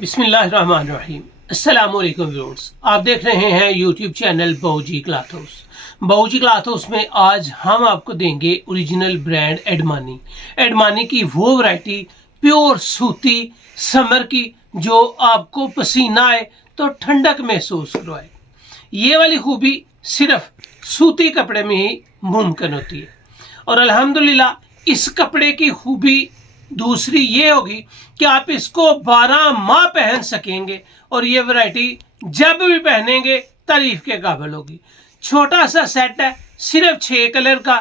बिस्मिल्लाहिर्रहमानिर्रहीम। अस्सलामुअलैकुम व्यूअर्स, आप देख रहे हैं YouTube channel Bauji cloth house. Bauji cloth house में आज हम आपको देंगे ओरिजिनल ब्रांड एडमानी की वो वैरायटी प्योर सूती समर की जो आपको पसीना आए तो ठंडक महसूस करवाए। ये वाली खूबी सिर्फ सूती कपड़े में ही मुमकिन होती है और अल्हम्दुलिल्लाह इस कपड़े की खूबी दूसरी ये होगी कि आप इसको 12 माह पहन सकेंगे और ये वैरायटी जब भी पहनेंगे तारीफ के काबिल होगी। छोटा सा सेट है, सिर्फ 6 कलर का।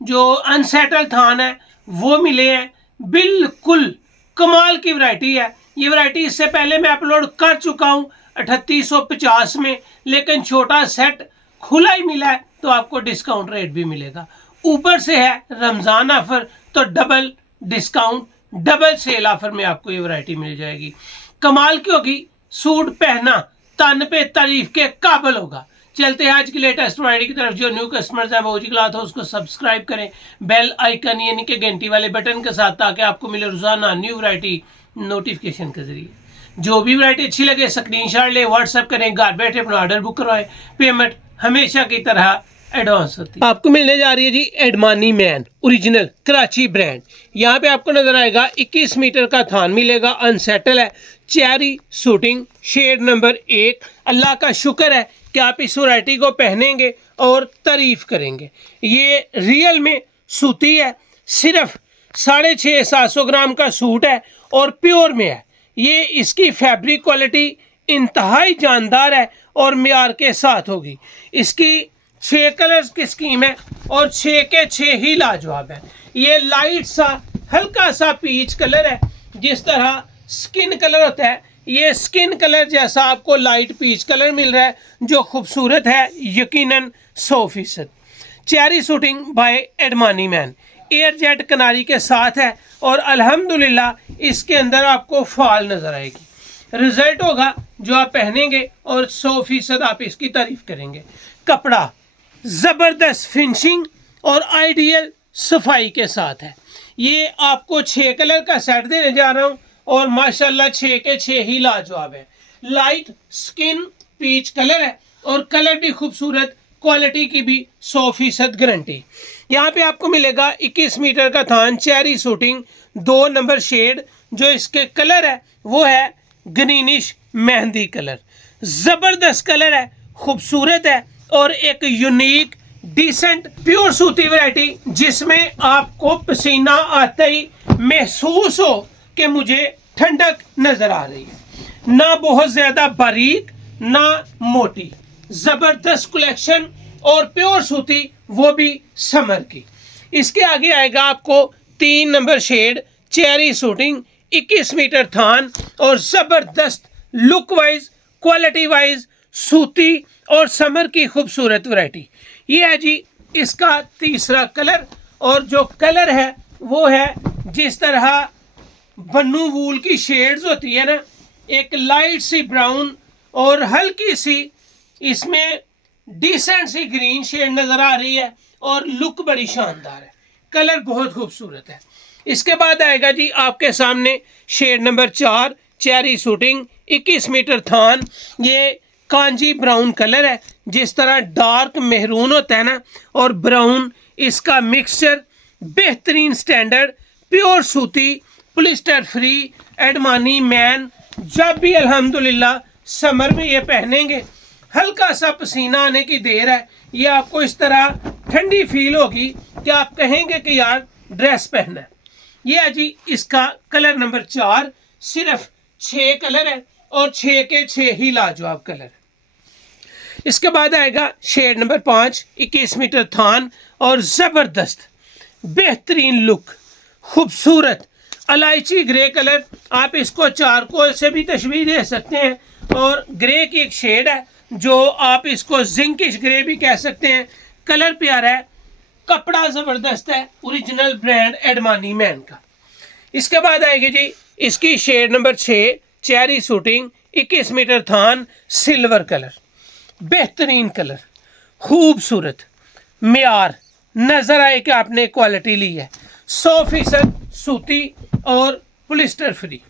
जो अनसेटल थान है वो मिले हैं, बिल्कुल कमाल की वैरायटी है। ये वैरायटी इससे पहले मैं अपलोड कर चुका हूँ 3850 में, लेकिन छोटा सेट खुला ही मिला है तो आपको डिस्काउंट रेट भी मिलेगा। ऊपर से है रमज़ान ऑफर तो double discount, double cell offer में आपको ये वैरायटी मिल जाएगी। कमाल की होगी, सूट पहना तन पे तारीफ के काबिल होगा। चलते हैं आज की लेटेस्ट वैरायटी की तरफ। जो न्यू कस्टमर्स हैं बाऊजी क्लॉथ हाउस को सब्सक्राइब करें बेल आइकन यानी कि घंटी वाले बटन के साथ, ताकि आपको मिले रोजाना न्यू वैरायटी नोटिफिकेशन के जरिए। जो भी वैरायटी अच्छी लगे स्क्रीनशॉट ले, व्हाट्सएप करें, घर बैठे अपना ऑर्डर बुक करवाएं। पेमेंट हमेशा की तरह एडवांस होती है। आपको मिलने जा रही है जी एडमानी मैन ओरिजिनल कराची ब्रांड। यहाँ पे आपको नजर आएगा 21 मीटर का थान मिलेगा, अनसेटल है, चेरी शूटिंग, शेड नंबर 1। अल्लाह का शुक्र है कि आप इस वैरायटी को पहनेंगे और तारीफ करेंगे। ये रियल में सूती है, सिर्फ 650-700 ग्राम का सूट है और प्योर में है। ये इसकी फैब्रिक क्वालिटी इंतहाई जानदार है और मियार के साथ होगी। इसकी 6 कलर्स की स्कीम है और 6 के 6 ही लाजवाब है। ये लाइट सा हल्का सा पीच कलर है, जिस तरह स्किन कलर होता है ये स्किन कलर जैसा आपको लाइट पीच कलर मिल रहा है, जो खूबसूरत है यकीनन 100%। चेरी शूटिंग बाय एडमानी मैन, एयर जेट कनारी के साथ है और अल्हम्दुलिल्लाह इसके अंदर आपको फॉल नजर आएगी। रिजल्ट होगा जो आप पहनेंगे और 100% आप इसकी तारीफ करेंगे। कपड़ा ज़बरदस्त फिनिशिंग और आइडियल सफाई के साथ है। ये आपको 6 कलर का सेट देने जा रहा हूँ और माशाल्लाह 6 के 6 ही लाजवाब है। लाइट स्किन पीच कलर है और कलर भी खूबसूरत, क्वालिटी की भी 100% गारंटी। यहाँ पे आपको मिलेगा 21 मीटर का थान, चेरी शूटिंग, 2 नंबर शेड। जो इसके कलर है वो है ग्रीनिश मेहंदी कलर। ज़बरदस्त कलर है, खूबसूरत है और एक यूनिक डिसेंट प्योर सूती वैरायटी, जिसमें आपको पसीना आते ही महसूस हो कि मुझे ठंडक नजर आ रही है। ना बहुत ज्यादा बारीक ना मोटी, जबरदस्त कलेक्शन और प्योर सूती, वो भी समर की। इसके आगे आएगा आपको 3 number shade, cherry shooting, 21 metre थान और जबरदस्त लुक वाइज क्वालिटी वाइज सूती और समर की खूबसूरत वैरायटी। ये है जी इसका तीसरा कलर और जो कलर है वो है जिस तरह बन्नू वूल की शेड्स होती है ना, एक लाइट सी ब्राउन और हल्की सी इसमें डिसेंट सी ग्रीन शेड नजर आ रही है और लुक बड़ी शानदार है। कलर बहुत खूबसूरत है। इसके बाद आएगा जी आपके सामने shade number 4, cherry shooting, 21 metre थान। ये कांजी ब्राउन कलर है, जिस तरह डार्क मेहरून होता है ना और ब्राउन, इसका मिक्सचर बेहतरीन स्टैंडर्ड प्योर सूती पॉलिस्टर फ्री एडमानी मैन। जब भी अल्हम्दुलिल्लाह समर में ये पहनेंगे, हल्का सा पसीना आने की देर है, ये आपको इस तरह ठंडी फील होगी कि आप कहेंगे कि यार ड्रेस पहना है। ये है जी इसका कलर नंबर 4, सिर्फ 6 कलर है और 6 के 6 ही लाजवाब कलर। इसके बाद आएगा शेड नंबर 5, 21 मीटर थान और ज़बरदस्त बेहतरीन लुक, खूबसूरत इलायची ग्रे कलर। आप इसको चारकोल से भी तशबीह दे सकते हैं और ग्रे की एक शेड है जो आप इसको जिंकिश ग्रे भी कह सकते हैं। कलर प्यारा है, कपड़ा ज़बरदस्त है, ओरिजिनल ब्रांड एडमानी मैन का। इसके बाद आएगी जी इसकी shade number 6, cherry shooting, 21 metre थान, सिल्वर कलर, बेहतरीन कलर, खूबसूरत, मियार नजर आए कि आपने क्वालिटी ली है। 100% सूती और पॉलिस्टर फ्री।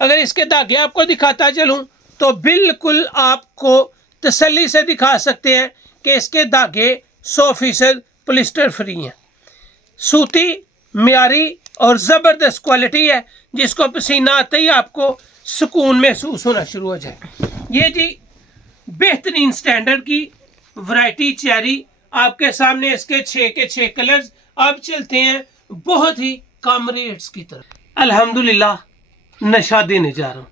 अगर इसके धागे आपको दिखाता चलूं तो बिल्कुल आपको तसल्ली से दिखा सकते हैं कि इसके धागे 100% पॉलिस्टर फ्री हैं। सूती, म्यारी और ज़बरदस्त क्वालिटी है, जिसको पसीना आते ही आपको सुकून महसूस होना शुरू हो जाए। ये जी बेहतरीन स्टैंडर्ड की वैरायटी चेरी आपके सामने, इसके 6 के 6 कलर्स। अब चलते हैं बहुत ही कम रेट्स की तरफ। अल्हम्दुलिल्लाह नशा देने जा रहा हूँ,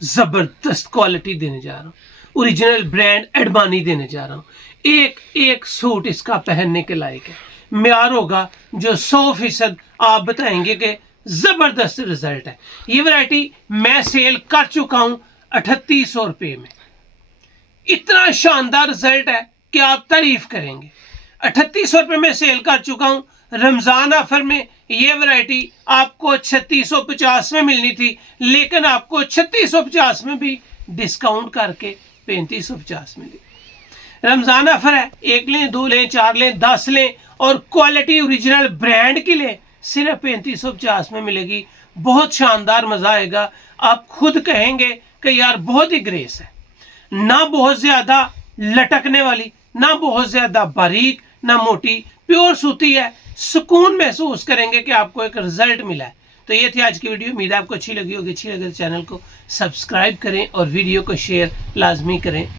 ज़बरदस्त क्वालिटी देने जा रहा हूँ, ओरिजिनल ब्रांड एडमानी देने जा रहा हूँ। एक एक सूट इसका पहनने के लायक है, म्यार होगा जो 100% आप बताएंगे कि ज़बरदस्त रिजल्ट है। ये वैरायटी मैं सेल कर चुका हूँ 3800 रुपये में। इतना शानदार रिजल्ट है कि आप तारीफ करेंगे। 3800 रुपये में सेल कर चुका हूँ। रमज़ान ऑफर में ये वैरायटी आपको 3650 में मिलनी थी, लेकिन आपको 3650 में भी डिस्काउंट करके 3550 मिली। रमज़ान ऑफर है, 1 लें, 2 लें, 4 लें, 10 लें और क्वालिटी ओरिजिनल ब्रांड की लें, सिर्फ 3550 में मिलेगी। बहुत शानदार मज़ा आएगा। आप खुद कहेंगे कि यार बहुत ही ग्रेस है, ना बहुत ज़्यादा लटकने वाली, ना बहुत ज़्यादा बारीक, ना मोटी, प्योर सूती है। सुकून महसूस करेंगे कि आपको एक रिजल्ट मिला है। तो ये थी आज की वीडियो। उम्मीद है आपको अच्छी लगी होगी। अच्छी लगे तो चैनल को सब्सक्राइब करें और वीडियो को शेयर लाजमी करें।